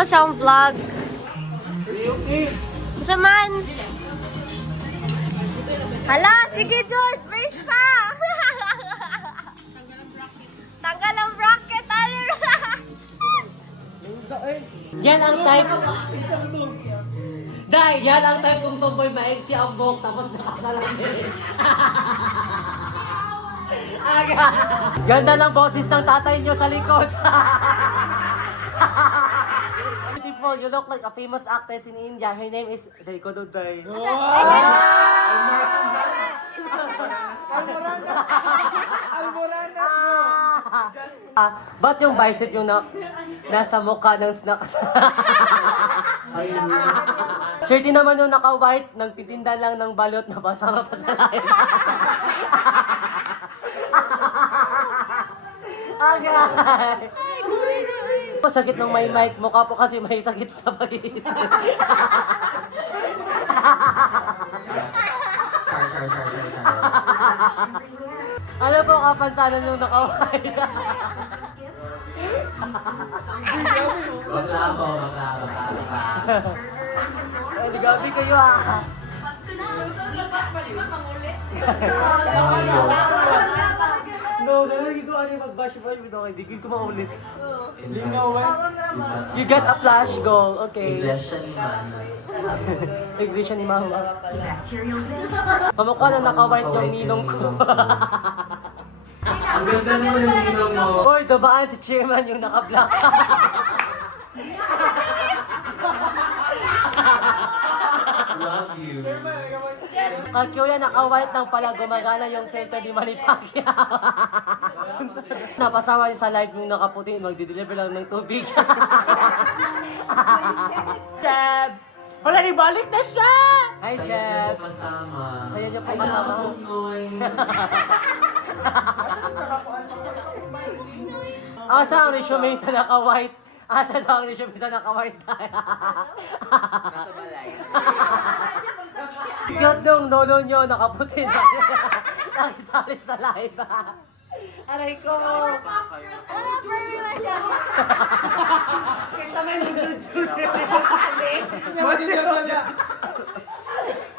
mo sa akong vlog. Sa man. Hala, sige George, brace pa. Tanggal ang bracket, ano? Yan ang type. Dahil yan ang type kong tomboy maiksi ang buhok tapos nakasalamin. Aga. Ganda ng boses ng tatay nyo sa likod. Beautiful, you look like a famous actress in India. Her name is Reiko Duday. Ba't yung bicep yung nasa mukha ng snack? Shirty naman yung naka-white, nagtitinda lang ng balot na pasama pa sa lahat. Agay! Sakit ng may mic, mukha po kasi may sakit na pag-iisip. Ano po kapansanan nung naka-white? Bakla. Eh, gabi kayo ah. No, nalagi ko ano yung mag-bash-bash with okay. Di ko maulit. You get a flash goal, okay. Iglesia ni Mana. Iglesia ni Mama. Pamukha na naka-white yung ninong ko. Ang ganda naman ng ninong mo. Hoy, dabaan si chairman yung naka-black. Love you. Kakyo yan, naka-white lang pala, gumagana yung filter ni Manny Pacquiao. Napasama niya sa live yung nakaputi, magdi-deliver lang ng tubig. Jeb! Wala, balik na siya! Hi, Saya niyo Jeb! po kasama. Saya niyo po Ay, kasama. salamat po, Noy. Asa ang resume sa naka-white? Asa daw ang resume sa naka-white tayo? Nasa balay. Cute nung lolo nyo, nakaputi na. Nakisali sa live. Aray ko! Ano pa rin mo siya? Kita may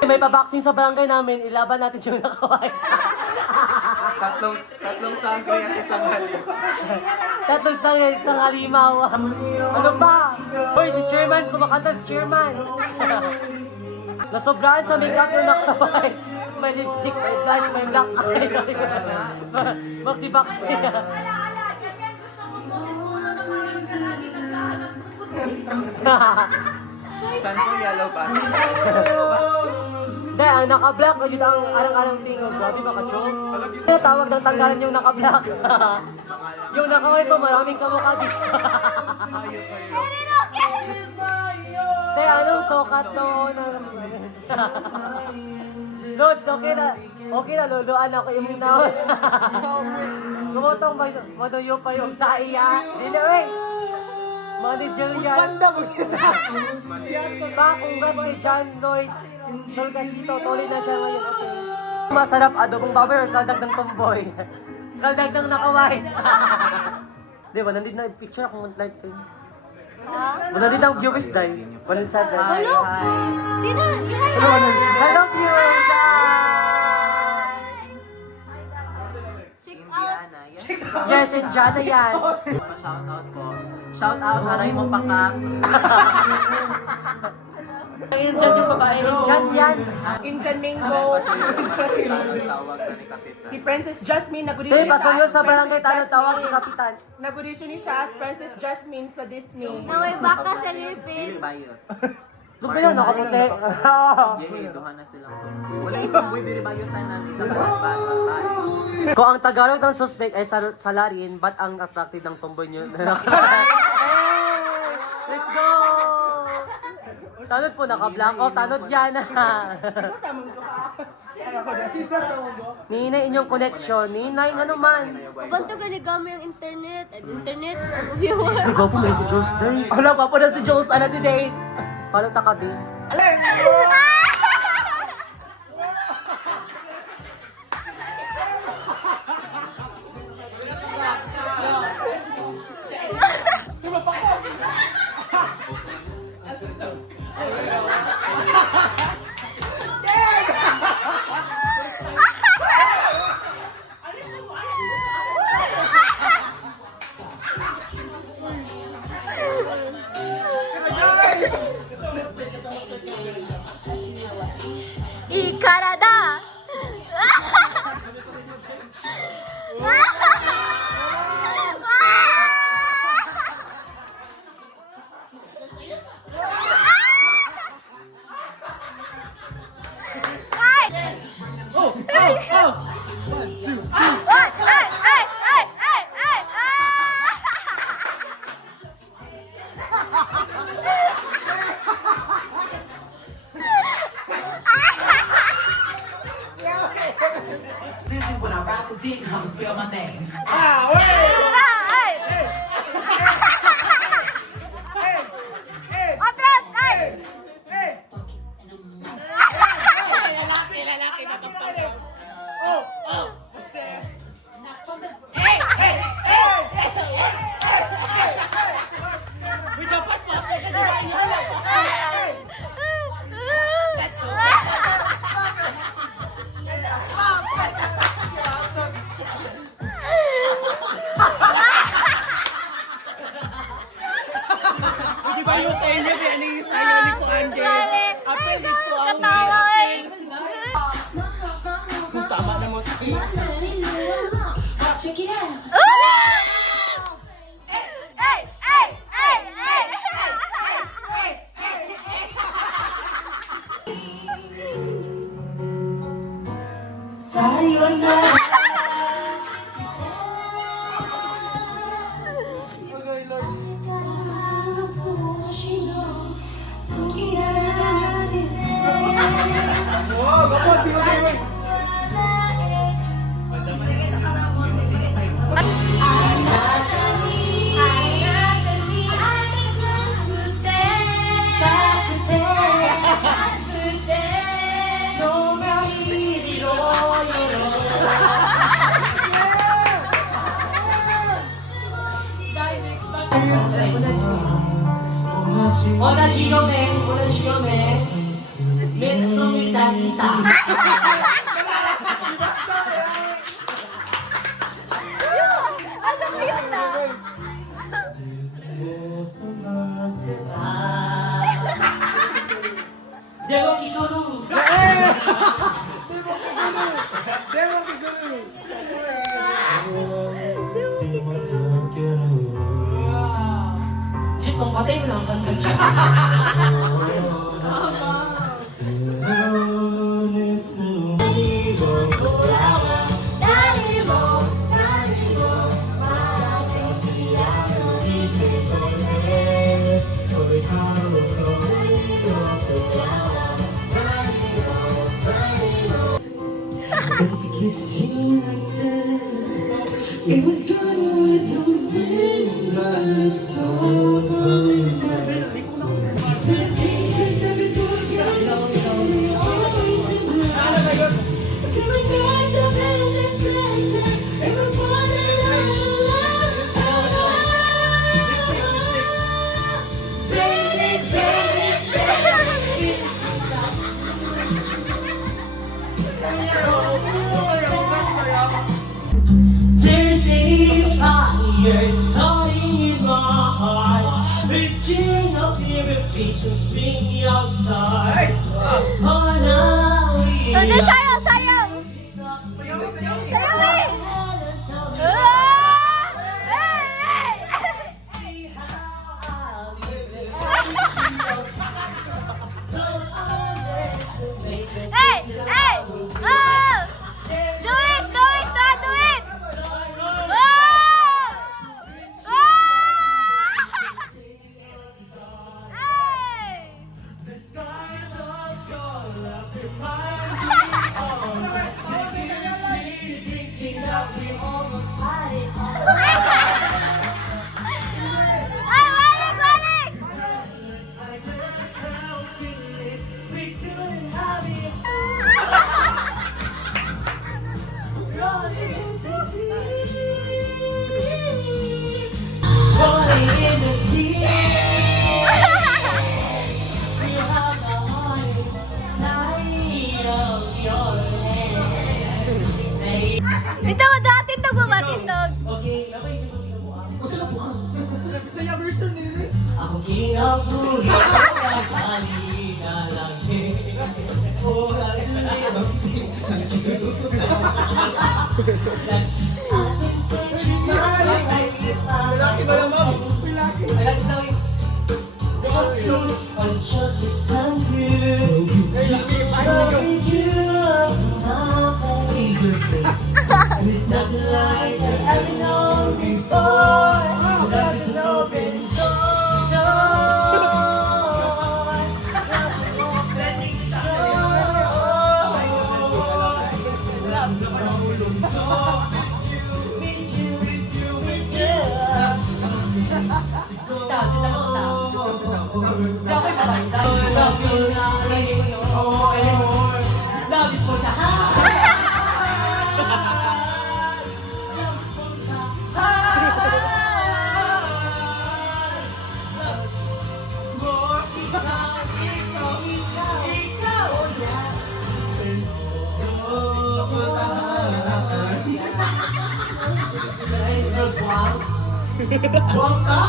May pa-boxing sa barangay namin, ilaban natin yung naka-white. Tatlong sangkay at isang halik. Tatlong sangay, isang halimaw. Ano ba? Hoy, si chairman, kumakanta si chairman. Nasobrahan sa makeup yung naka-white. May lipstick, may blush, may black eye. Maxi-boxy. San po yellow ba? Dahil ang naka-black, yun ang arang-arang tingog. Grabe maka-chong. Kaya tawag ng tanggalan yung naka-black. Yung naka-white po, maraming kamukha dito. Dahil anong sukat to? Lods, okay na. Okay na, luluan ako yung naon. Kumutong maduyo pa yung saiya. Dili, wey! Manager yan. Banda mo kita. Bakong ba kay John Lloyd? Solgasito, tuloy na siya ngayon. Okay. Masarap adobong baboy or kaldag ng tomboy? Kaldag ng naka-white. Di ba, nandito na picture akong live kayo. Nandito ang viewers dahil. Walang sad dahil. Hello? Sino? Hello viewers! Check out. Yes, and Jana yan. Shoutout po. Shoutout, aray mo pakak. Ang Indian yung babae, Indian yan. Indian Mingo. Si Princess Jasmine, nagudisyo Di, ni siya. pasuyo sa barangay Princess tayo, tawag ni Jasmine. Kapitan. Nagudisyo ni siya, Princess Jasmine sa Disney. Na may baka sa lipin. Doon ba yun? Nakapunti. Duha na silang Isa-isa. Kung ang Tagalog ng suspect ay salarin, ba't ang attractive ng tomboy nyo? Let's go! Tanod po, naka-black off. Tanod yan. Ninay inyong connection. Ninay, ano man. Banto galigami yung internet. Internet, viewer. Ikaw po, may si Jules Day. Wala pa po na si Jules, ano si Dave? Paano takabi? ba yung kanya ba ni Isaya ni ko Ande? Apel dito ang Katawa eh. tama na mo. Check it out. Hey! Hey! Hey! Hey! Sayonara. Oh, gabot, di ba kayo? Ano ba yun na? Dewa Kikoru! Demo kigulo. Shit, kung patay mo lang ang kanta siya. It was good with the wind, but it's so coming back. The things that never told you, always interact. To my guys of endless pleasure, it was more than I loved. Baby, baby, baby. There's a fire starting in my heart, a chain of irritation springing outside. Hindi, sayang, sayang! Sayang eh! Ah! Hey! Hey! Hey! Oh! Do it! Do it! Do it! Oh! Hey! Ay, balik! Tindog, tindog mo ba? Tindog. Okay, labay gusto mo Bisaya version nila. Ako kinabuhi sa kanina lagi. Oh, Lalaki ba naman? Lalaki. And it's nothing like I've known before. There's an open door. Buwang ka?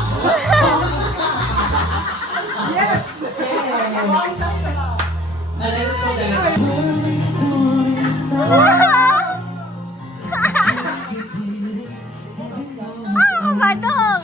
Ah, badong!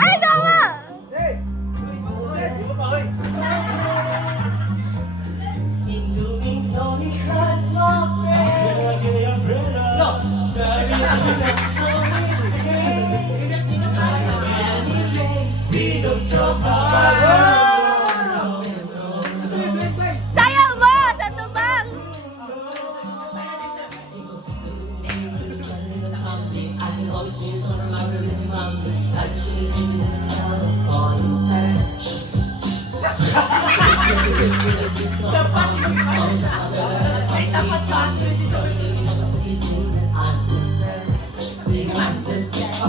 Ay, tama! Sayang mo sa tubang!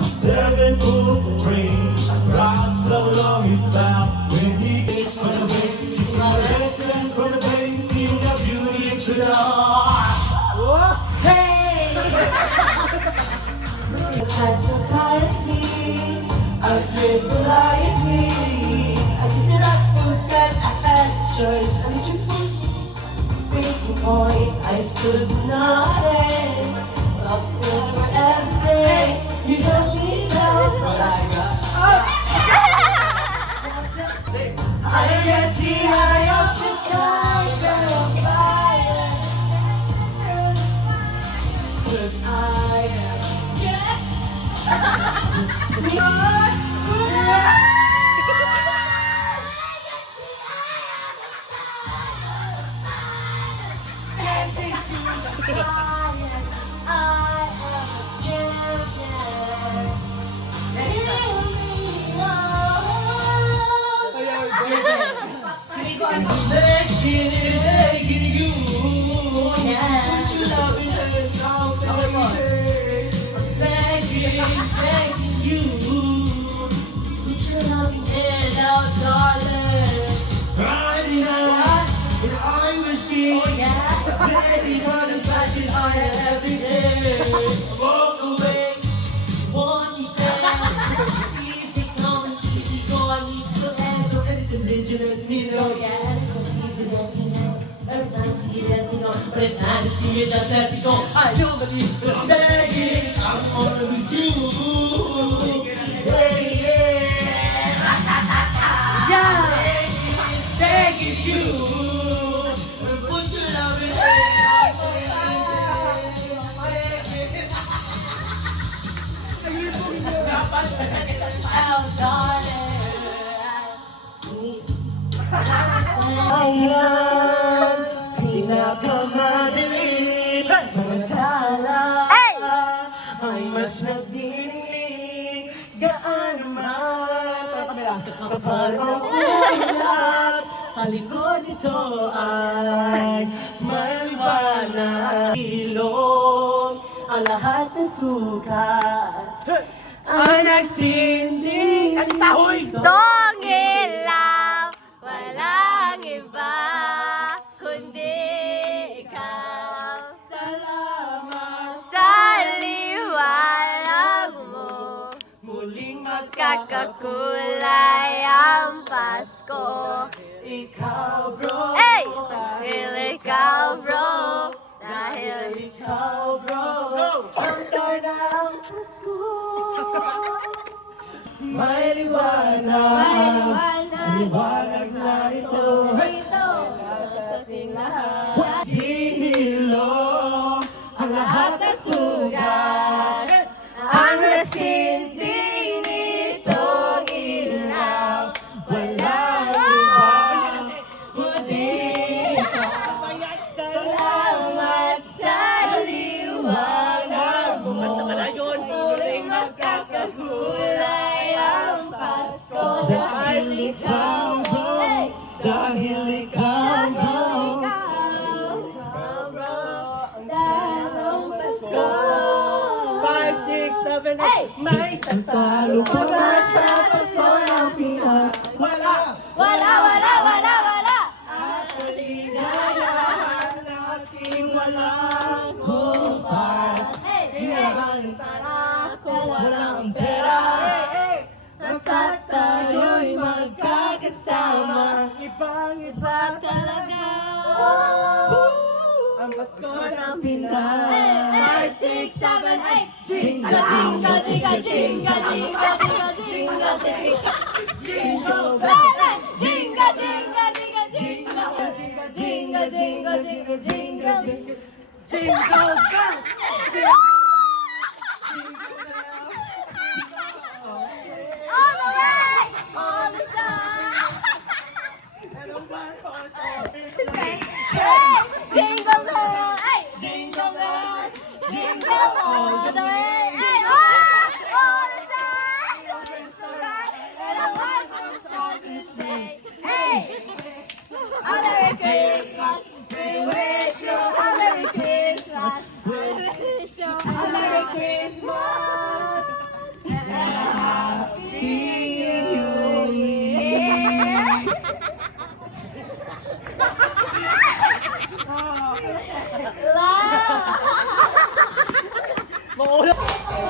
Seven-foot frame, rock so long his back. When he gets from the veins, listen from the veins, see the beauty in your Had so quietly, I've been politely. I just did not forget I had a choice. I need you breaking point. I stood for nothing. So I feel for everything. You don't need help, but I got up. I get the eye of the tiger on fire. 'Cause I am dancing to the fire. I am a champion. Hear me on. Begging you, yeah. Put your love in her mouth, baby. Begging you to put your loving hand out, darling. Riding out, and I was king. Oh yeah, baby, on the flashes I had every day. Walk away, want you down. Easy come, easy go. I need your hands, so anything did you let me know? Yeah, you let me know. Every time I see you, let me know. But if I don't see you, just let me go. I don't believe that I'm begging. I'm gonna lose you. Hey, yeah, begging you. Put your love in her. Oh, darling. Kailan pinakamadali mga tala ay mas nagdinig gaano man kapag ang ulat sa likod nito ay maliwanag ilong ang lahat ng sukat ay nagsindi ang tahoy Tongilaw, walang iba, kundi ikaw. salamat Sa liwanag mo, muling magkakakulay ang Pasko. ikaw bro Hey! Dahil ikaw, bro. Dahil ikaw bro ang star ng Pasko may liwanag liwanag na ito Dito, sa ating lahat. hinilong ang lahat ng sugat Ang resin Magkakakulay ang Pasko dahil ikaw, hey! Dahil ikaw, Dahil ang Pasko. 5, 6, 7, 8. Hey! May tatalo pa ba sa Pasko ng Pinas? Wala! Wala, wala, wala, wala! At kaligayahan natin walang kumpara. Hey! Iyahan tara kung walang pera. Basta tayo'y magkakasama. Ibang-iba talaga. Ang Pasko ng Pinas. 5, 6, 7, 8. Jingle, jingle, jingle, jingle, jingle, jingle, jingle, jingle. Jingle Bell! Jingle, jingle, jingle, jingle. Jingle, jingle, jingle, jingle. Jingle bell! All the way! All the time! Hey! Jingle bell! Hey! Jingle bell! Jingle all the way! Hey! All the time! And I want to start this day. Hey! A Merry Christmas! We wish you a Merry Christmas! A Merry Christmas! And a Happy New Year!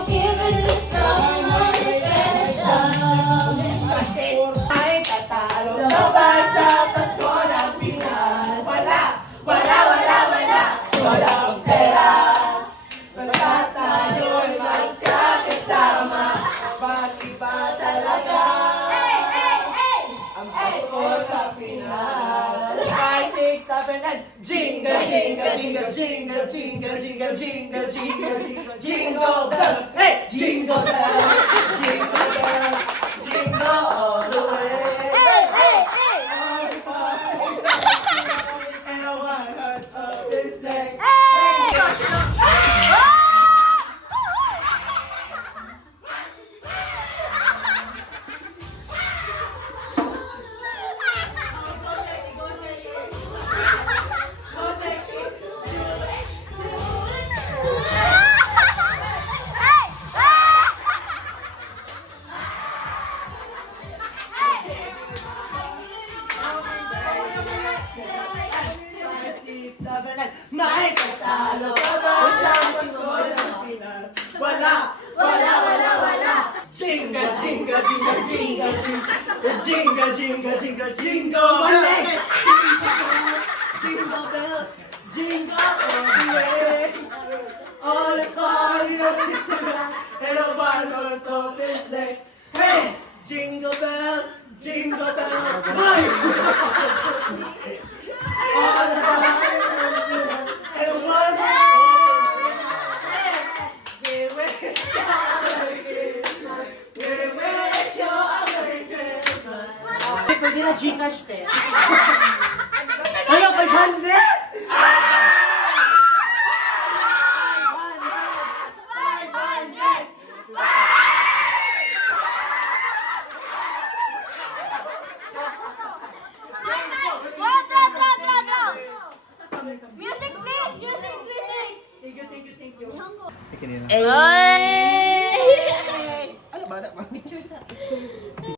Give it to someone special. Ay, tatalo Ka ba sa Pasko ng Pinas? Wala, wala, wala, wala. walang pera. Basta tayo'y magkakasama. Iba-iba talaga. Hey, hey, hey! Ang Pasko sa Pinas. 5, 6, 7, 8. Jingle, jingle, jingle, jingle, jingle, jingle, jingle, jingle, jingle, jingle bell. Hey! Jingle bell, jingle bell, jingle all the way. Hey, hey, hey! And I want us of this day. Hey! May tatalo ka ba sa Pasko ng Pinas? Wala! Wala, wala, wala. Jingle, jingle, jingle, jingle, jingle, jingle, jingle, jingle, bell. Jingle bell, jingle all the way. All the party of this tonight, and a one of this day. Hey, jingle bell, jingle bell, hey. All the party of this tonight, and a one of we wish you a Merry Christmas. We wish you a Merry Christmas. Pwede na Gcash, te. Ayaw, 500! Music please, music please. Thank you, thank you, thank you. Ay!